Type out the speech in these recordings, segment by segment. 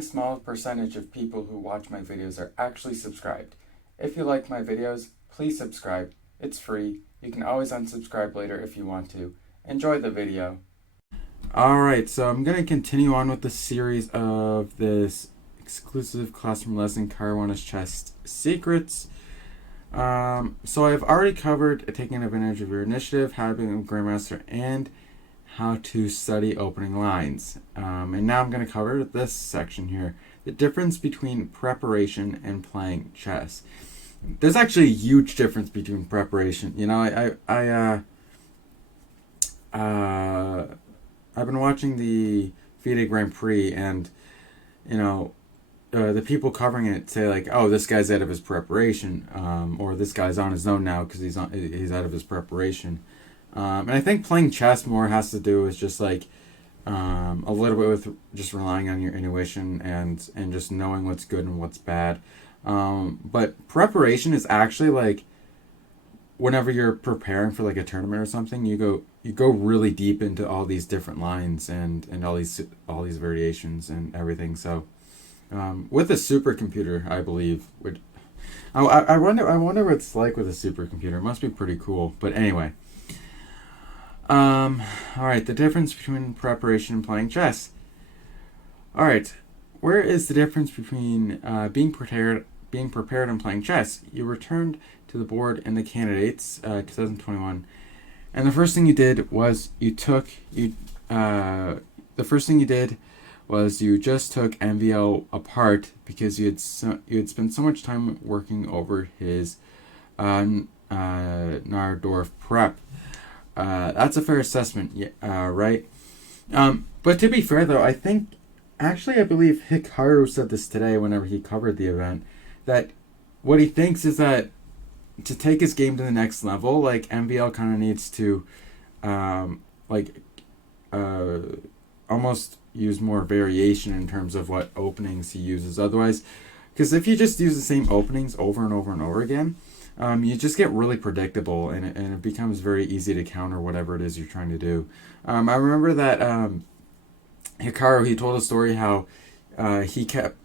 a small percentage of people who watch my videos are actually subscribed. If you like my videos, please subscribe. It's free. You can always unsubscribe later if you want to. Enjoy the video. Alright, so I'm going to continue on with the series of this exclusive classroom lesson, Caruana's Chess Secrets. So I've already covered taking advantage of your initiative, how to become a Grandmaster, and how to study opening lines. And now I'm going to cover this section here, the difference between preparation and playing chess. There's actually a huge difference between preparation. You know, I've been watching the FIDE Grand Prix, and you know, the people covering it say like, "Oh, this guy's out of his preparation," or "This guy's on his own now because he's out of his preparation." And I think playing chess more has to do with just like a little bit with just relying on your intuition and just knowing what's good and what's bad. But preparation is actually like whenever you're preparing for like a tournament or something, you go really deep into all these different lines and all these variations and everything. So with a supercomputer, I believe I wonder what it's like with a supercomputer. It must be pretty cool. But anyway. Alright, the difference between preparation and playing chess. Alright, where is the difference between being prepared and playing chess? You returned to the board in the candidates 2021, and the first thing you did was you just took MVL apart because you had spent so much time working over his Nardorf prep. That's a fair assessment, right? But to be fair, though, I believe Hikaru said this today whenever he covered the event, that what he thinks is that to take his game to the next level, like, MVL kind of needs to, almost use more variation in terms of what openings he uses. Otherwise, because if you just use the same openings over and over and over again, you just get really predictable, and it becomes very easy to counter whatever it is you're trying to do. I remember that Hikaru, he told a story how he kept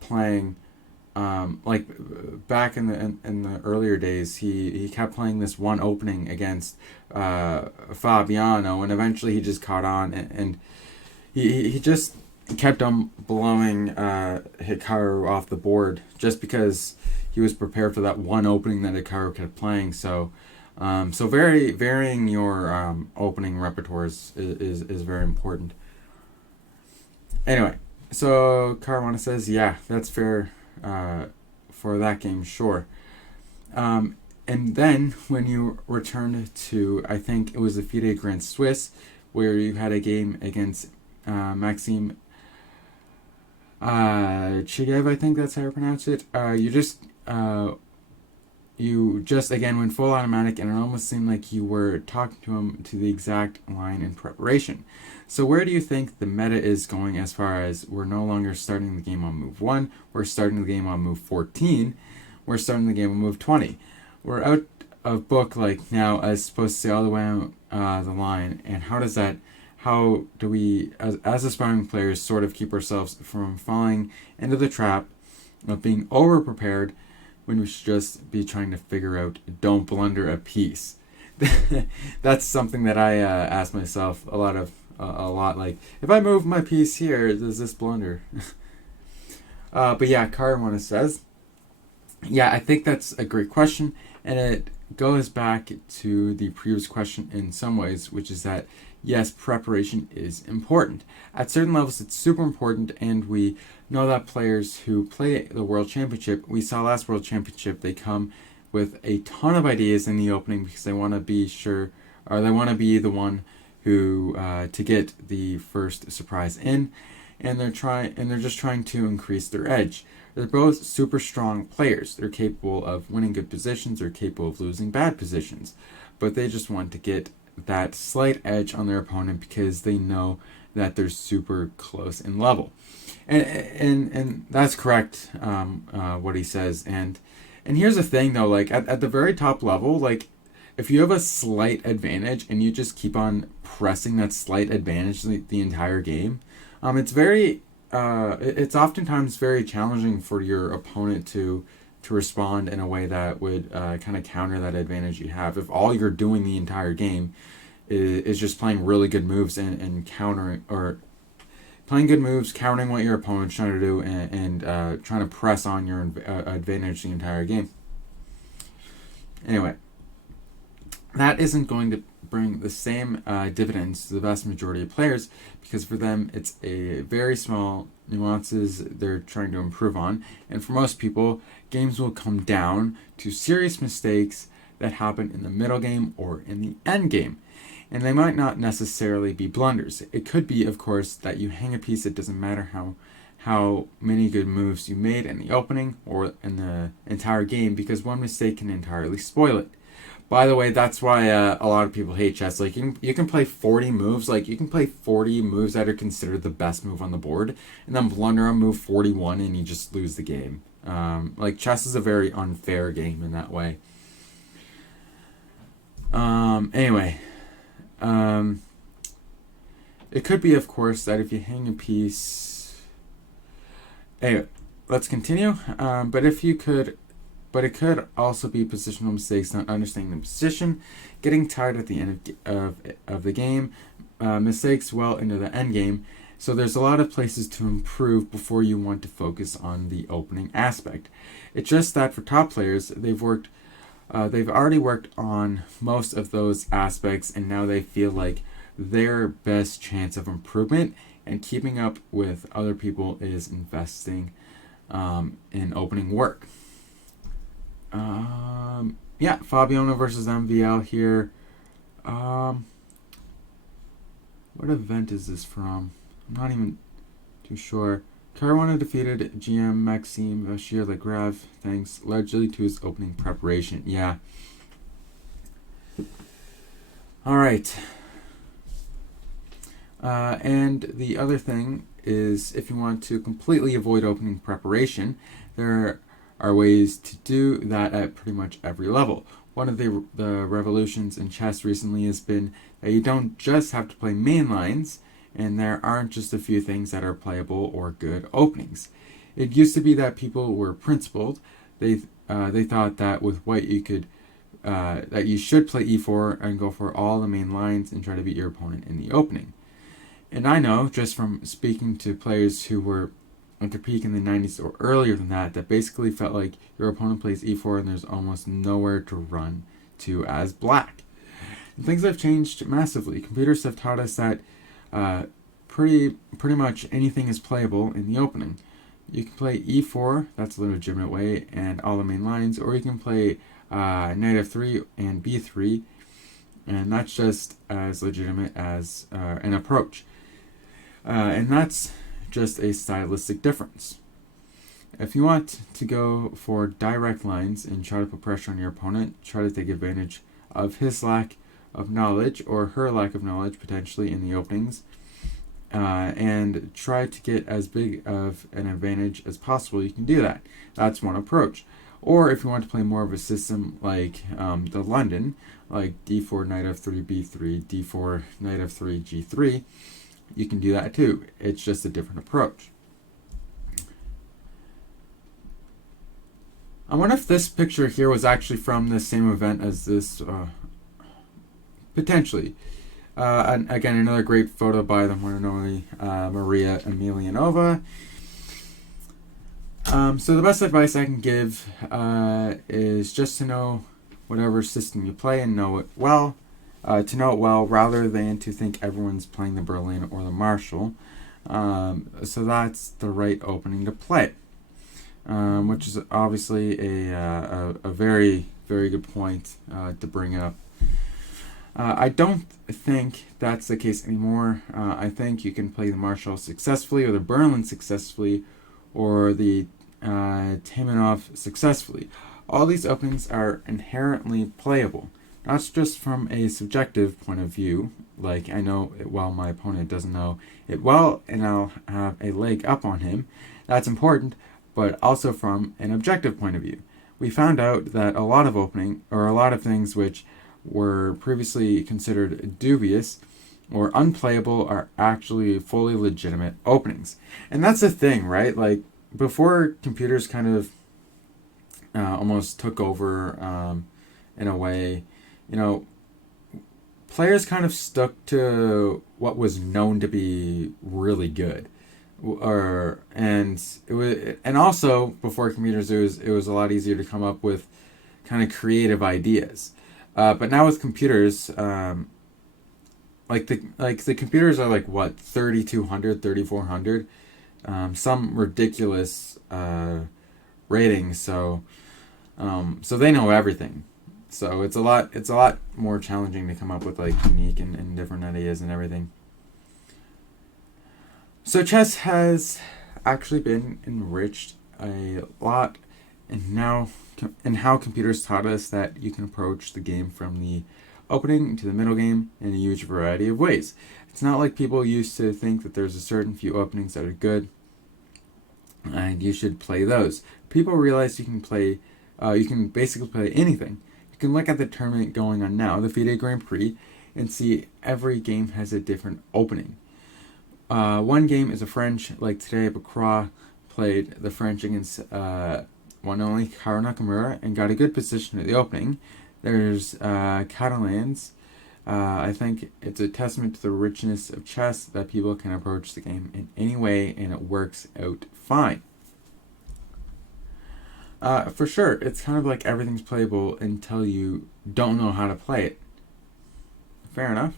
playing, like back in the earlier days, he kept playing this one opening against Fabiano, and eventually he just caught on, and he just kept on blowing Hikaru off the board just because he was prepared for that one opening that Hikaru kept playing. So varying your opening repertoires is very important. Anyway, so Caruana says, yeah, that's fair for that game, sure. And then when you returned to, I think it was the FIDE Grand Swiss, where you had a game against Maxime Chigev, I think that's how you pronounce it. You just again went full automatic, and it almost seemed like you were talking to him to the exact line in preparation. So where do you think the meta is going as far as we're no longer starting the game on move 1, we're starting the game on move 14, we're starting the game on move 20. We're out of book like now as supposed to say all the way on the line, and how do we as aspiring players sort of keep ourselves from falling into the trap of being over prepared when we should just be trying to figure out don't blunder a piece? That's something that I ask myself a lot, like, if I move my piece here, does this blunder? But yeah, Caruana says, yeah, I think that's a great question, and it goes back to the previous question in some ways, which is that yes, preparation is important. At certain levels, it's super important, and we know that players who play the World Championship, we saw last World Championship, they come with a ton of ideas in the opening because they want to be sure, or they want to be the one who to get the first surprise in, and they're just trying to increase their edge. They're both super strong players. They're capable of winning good positions, they're capable of losing bad positions, but they just want to get that slight edge on their opponent because they know that they're super close in level. And that's correct, what he says. And here's the thing though, like at the very top level, like if you have a slight advantage and you just keep on pressing that slight advantage the entire game, it's very it's oftentimes very challenging for your opponent to respond in a way that would kind of counter that advantage you have. If all you're doing the entire game is just playing really good moves and countering, or playing good moves, countering what your opponent's trying to do, and trying to press on your advantage the entire game. Anyway, that isn't going to bring the same dividends to the vast majority of players, because for them it's a very small nuances they're trying to improve on, and for most people games will come down to serious mistakes that happen in the middle game or in the end game. And they might not necessarily be blunders. It could be, of course, that you hang a piece. It doesn't matter how many good moves you made in the opening or in the entire game, because one mistake can entirely spoil it. By the way, that's why a lot of people hate chess. Like, you can play 40 moves. Like, you can play 40 moves that are considered the best move on the board, and then blunder on move 41, and you just lose the game. Like, chess is a very unfair game in that way. Anyway, it could be, of course, that if you hang a piece... Anyway, let's continue. But it could also be positional mistakes, not understanding the position, getting tired at the end of the game, mistakes well into the end game. So there's a lot of places to improve before you want to focus on the opening aspect. It's just that for top players, they've already worked on most of those aspects, and now they feel like their best chance of improvement and keeping up with other people is investing in opening work. Yeah, Fabiano versus MVL here. What event is this from? I'm not even too sure. Caruana defeated GM Maxime Vachier-Lagrave thanks largely to his opening preparation. Yeah. Alright. And the other thing is, if you want to completely avoid opening preparation, there are ways to do that at pretty much every level. One of the revolutions in chess recently has been that you don't just have to play main lines, and there aren't just a few things that are playable or good openings. It used to be that people were principled. They thought that with white you could that you should play e4 and go for all the main lines and try to beat your opponent in the opening. And I know, just from speaking to players who were at their peak in the 90s or earlier than that, that basically felt like your opponent plays e4 and there's almost nowhere to run to as black. And things have changed massively. Computers have taught us that pretty much anything is playable in the opening. You can play e4, that's a legitimate way, and all the main lines, or you can play knight f3 and b3, and that's just as legitimate as an approach. And that's just a stylistic difference. If you want to go for direct lines and try to put pressure on your opponent, try to take advantage of his lack of knowledge or her lack of knowledge potentially in the openings, and try to get as big of an advantage as possible, you can do that. That's one approach. Or if you want to play more of a system like the London, like d4, knight f3, b3, d4, knight f3, g3, you can do that too. It's just a different approach. I wonder if this picture here was actually from the same event as this, potentially. And again, another great photo by the one and only Maria Emelianova. So the best advice I can give is just to know whatever system you play and know it well. To know it well rather than to think everyone's playing the Berlin or the Marshall. So that's the right opening to play, which is obviously a very, very good point to bring up. I don't think that's the case anymore. I think you can play the Marshall successfully, or the Berlin successfully, or the Taimanov successfully. All these openings are inherently playable. Not just from a subjective point of view, like I know it well, my opponent doesn't know it well, and I'll have a leg up on him. That's important, but also from an objective point of view. We found out that a lot of things which were previously considered dubious or unplayable are actually fully legitimate openings. And that's the thing, right? Like, before computers kind of almost took over in a way, you know, players kind of stuck to what was known to be really good. And also before computers, it was a lot easier to come up with kind of creative ideas. But now with computers, like the computers are like what 3200, 3400, some ridiculous rating. So they know everything. So it's a lot more challenging to come up with like unique and different ideas and everything. So chess has actually been enriched a lot, and how computers taught us that you can approach the game from the opening to the middle game in a huge variety of ways. It's not like people used to think that there's a certain few openings that are good and you should play those. People realize you can basically play anything. You can look at the tournament going on now, the FIDE Grand Prix, and see every game has a different opening. One game is a French, like today, Bacroix played the French against one only Caruana and got a good position at the opening. There's Catalans. I think it's a testament to the richness of chess that people can approach the game in any way and it works out fine. For sure, it's kind of like everything's playable until you don't know how to play it. Fair enough.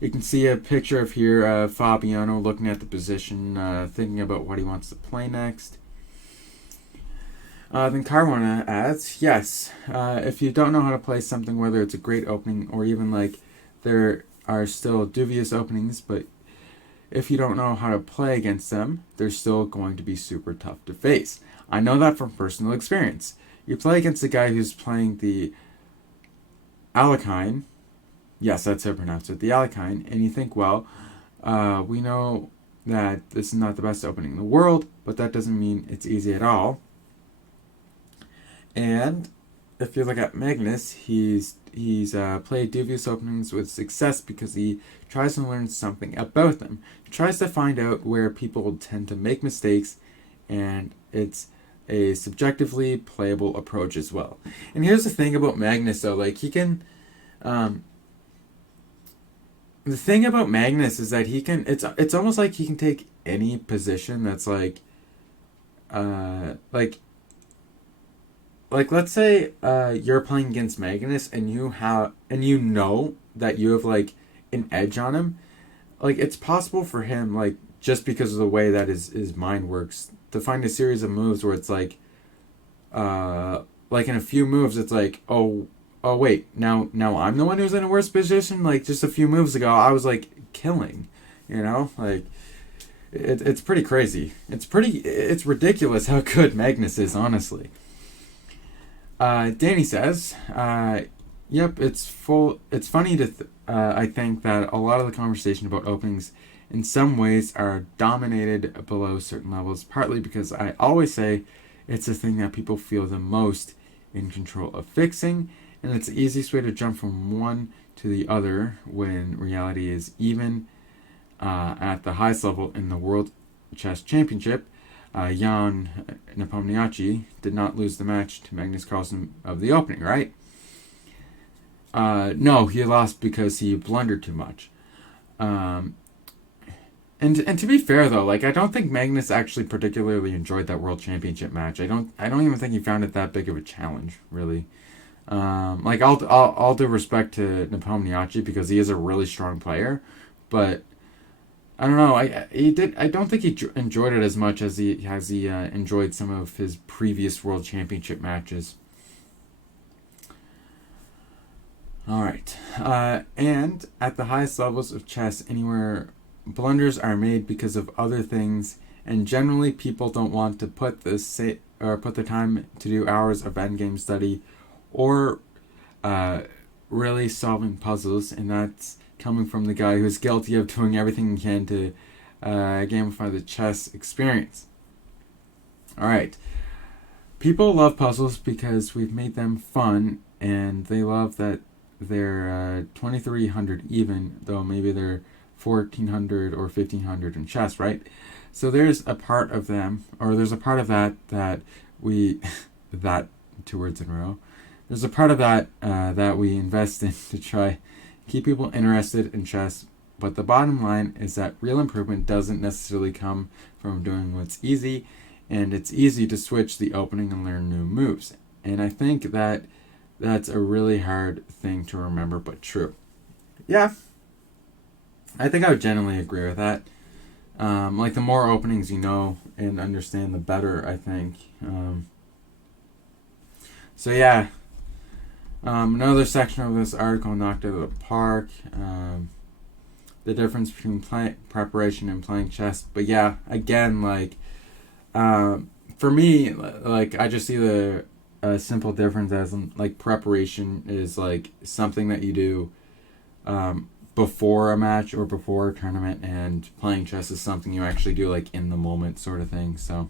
You can see a picture of here Fabiano looking at the position, thinking about what he wants to play next. Then Caruana adds, yes, if you don't know how to play something, whether it's a great opening or even like there are still dubious openings, but if you don't know how to play against them, they're still going to be super tough to face. I know that from personal experience. You play against a guy who's playing the Alekhine, yes, that's how I pronounce it, the Alekhine, and you think, well, we know that this is not the best opening in the world, but that doesn't mean it's easy at all. And if you look at Magnus, he's played dubious openings with success because he tries to learn something about them. He tries to find out where people tend to make mistakes, and it's a subjectively playable approach as well. And here's the thing about Magnus, though, like he can. The thing about Magnus is that he can. It's almost like he can take any position that's like let's say you're playing against Magnus and you know that you have like an edge on him. Like it's possible for him, like just because of the way that his mind works, to find a series of moves where it's like in a few moves it's like, oh wait, now I'm the one who's in a worse position. Like just a few moves ago I was like killing, like it's pretty crazy. It's ridiculous how good Magnus is, honestly. Danny says, yep, it's funny to I think that a lot of the conversation about openings in some ways are dominated below certain levels, partly because I always say it's the thing that people feel the most in control of fixing, and it's the easiest way to jump from one to the other when reality is even at the highest level in the World Chess Championship. Jan Nepomniachtchi did not lose the match to Magnus Carlsen of the opening, right? No, he lost because he blundered too much. And to be fair though, like I don't think Magnus actually particularly enjoyed that World Championship match. I don't even think he found it that big of a challenge, really. Like I'll do respect to Nepomniachtchi because he is a really strong player, but I don't know. I don't think he enjoyed it as much as he enjoyed some of his previous World Championship matches. All right, and at the highest levels of chess, anywhere blunders are made because of other things, and generally people don't want to put the time to do hours of endgame study, or really solving puzzles, and that's coming from the guy who's guilty of doing everything he can to gamify the chess experience. Alright. People love puzzles because we've made them fun, and they love that they're 2,300 even, though maybe they're 1,400 or 1,500 in chess, right? So there's a part of them, or there's a part of that we, that 2 words in a row. There's a part of that we invest in to try keep people interested in chess. But the bottom line is that real improvement doesn't necessarily come from doing what's easy, and it's easy to switch the opening and learn new moves. And I think that's a really hard thing to remember, but true. Yeah, I think I would generally agree with that. Like the more openings you know and understand, the better, I think. So yeah, another section of this article knocked it out of the park. The difference between preparation and playing chess. But yeah, again, like for me, like I just see the simple difference as like preparation is like something that you do before a match or before a tournament, and playing chess is something you actually do like in the moment, sort of thing. So